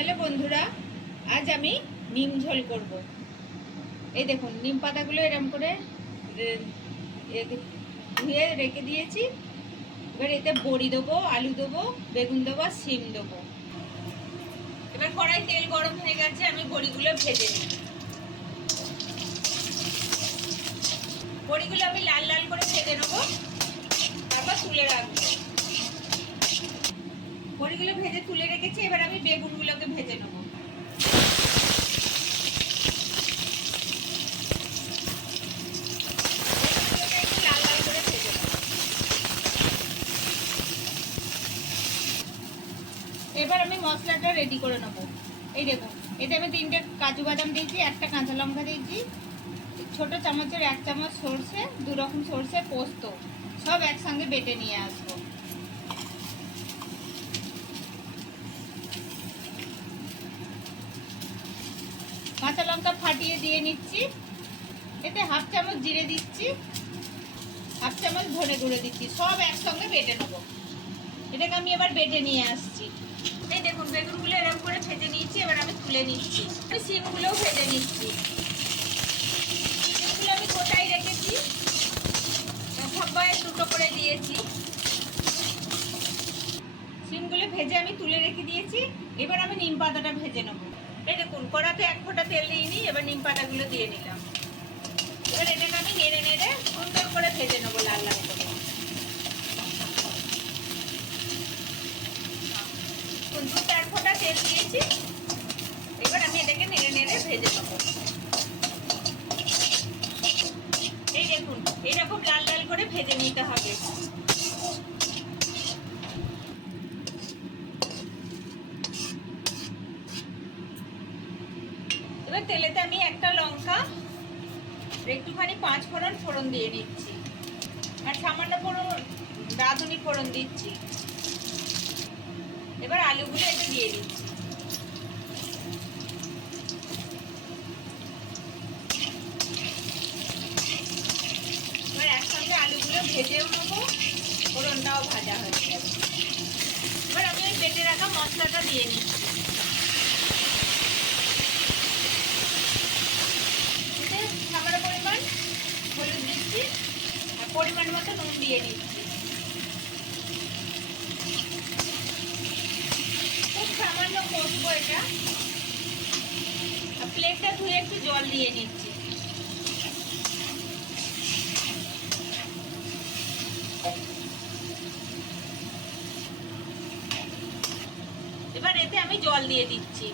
Hello বন্ধুরা, আজ আমি নিম ঝোল করব। এই দেখুন, নিম পাতাগুলো এরম করে ধুয়ে রেখে দিয়েছি। এবার এতে বড়ি দেবো, আলু দেবো, বেগুন দেবো আর সিম দেবো। এবার কড়াই তেল গরম হয়ে গেছে, আমি বড়িগুলো ভেজে নিই বড়িগুলো আমি লাল লাল করে ভেজে নেব, তারপর তুলে রাখব। বড়িগুলো ভেজে তুলে রেখেছি, এবার আমি বেগুনগুলোকে ভেজে নেব। এবার আমি মশলাটা রেডি করে নেব। এই দেখুন এতে আমি তিনটে কাজু বাদাম দিয়েছি, একটা কাঁচা লঙ্কা দিয়েছি, ছোট চামচের এক চামচ সর্ষে দু রকম সর্ষে, পোস্ত, সব একসঙ্গে বেটে নিয়ে আসব। কাঁচা লঙ্কা ফাটিয়ে দিয়ে নিচ্ছি। এতে হাফ চামচ জিরে দিচ্ছি। হাফ চামচ ধনে গুঁড়ো দিচ্ছি। সব একসঙ্গে বেটে নেব। এটাকে আমি এবার বেটে নিয়ে আসছি। এই দেখুন, বেগুনগুলো এরকম করে ভেজে নিয়েছি। এবার আমি তুলে নিচ্ছি। আমি সিমগুলোও ভেজে নিচ্ছি। সিমগুলো আমি গোটাই রেখেছি? সবাই দুটো করে দিয়েছি। সিমগুলো ভেজে আমি তুলে রেখে দিয়েছি। এবার আমি নিম পাতাটা ভেজে নেব। এই দেখুন, কড়াতে এক ফোঁটা তেল দিয়ে নিই, এবার নিম পাতাগুলো দিয়ে নিলাম এবার এটাকে আমি নেড়ে নেড়ে সুন্দর করে ভেজে নেব লাল লাল করে। দু চার ফোঁটা তেল দিয়েছি। এবার আমি এটাকে নেড়ে নেড়ে ভেজে নেব। এই দেখুন এরকম লাল লাল করে ভেজে নিতে হবে। এবার তেলেতে আমি একটা লঙ্কা, একটুখানি পাঁচ ফোড়ন ফোড়ন দিয়ে নিচ্ছি আর সামান্য ফোড়ন রাঁধুনি ফোড়ন দিচ্ছি। এবার আলুগুলো এতে দিয়ে দিচ্ছি। এবার একসঙ্গে আলুগুলো ভেজেও নেব, ফোড়নটাও ভাজা হয়ে যাবে। এবার আমি ওই বেটে রাখা মশলাটা দিয়ে নিচ্ছি এতে সামান্য পরিমাণ হলুদ দিচ্ছি আর পরিমাণ মতো নুন দিয়ে নিচ্ছি খুব সামান্য কষবো এটা। প্লেটটা ধুয়ে একটু জল দিয়ে নিচ্ছি এবার এতে আমি জল দিয়ে দিচ্ছি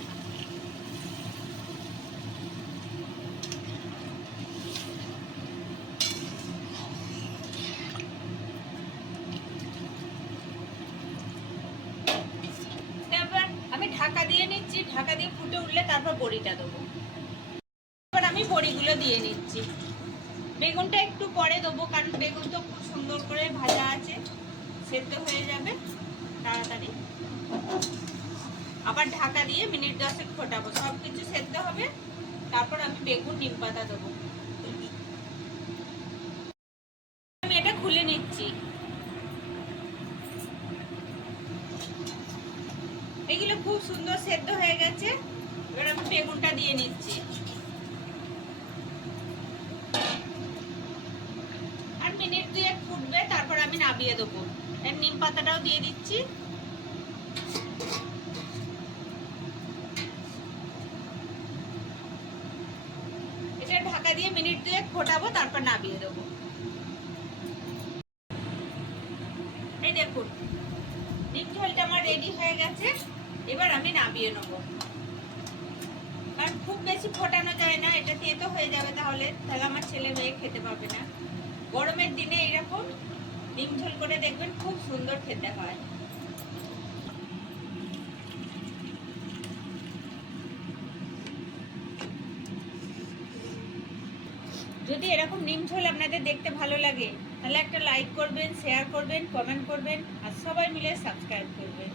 তারপর আমি ঢাকা দিয়ে নিচ্ছি ঢাকা দিয়ে ফুটে উঠলে তারপর বড়িটা দেবো। এবার আমি বড়িগুলো দিয়ে নিচ্ছি বেগুনটা একটু পরে দেবো, কারণ বেগুন তো খুব সুন্দর করে ভাজা আছে, সেদ্ধ হয়ে যাবে, তাড়াতাড়ি। আবার ঢাকা দিয়ে মিনিট দশেক ফোটাবো সব কিছু সেদ্ধ হবে, তারপর আমি বেগুন নিম পাতা দেবো। আমি এটা খুলে নিচ্ছি। এগুলো খুব সুন্দর সেদ্ধ হয়ে গেছে। এবার আমি বেগুনটা দিয়ে নিচ্ছি। আর মিনিট দুয়েক ফুটবে, তারপর আমি নাবিয়ে দেবো। এর নিম পাতাটাও দিয়ে দিচ্ছি। এটা ঢাকা দিয়ে মিনিট দুয়েক ফোটাবো, তারপর নাবিয়ে দেবো। এই দেখুন ডিম ঝোলটা আমার রেডি হয়ে গেছে। এবার আমি নামিয়ে নেব। বেশি ফোটানো যায় না, এটা দিয়ে তো হয়ে যাবে তাহলে। তাহলে আমার ছেলে মেয়ে খেতে পাবে না। গরমের দিনে এরকম ডিম ঝোল করে দেখবেন খুব সুন্দর খেতে হয়। যদি এরকম ডিম ঝোল আপনাদের দেখতে ভালো লাগে, তাহলে একটা লাইক করবেন শেয়ার করবেন কমেন্ট করবেন, আর সবাই মিলে সাবস্ক্রাইব করবেন।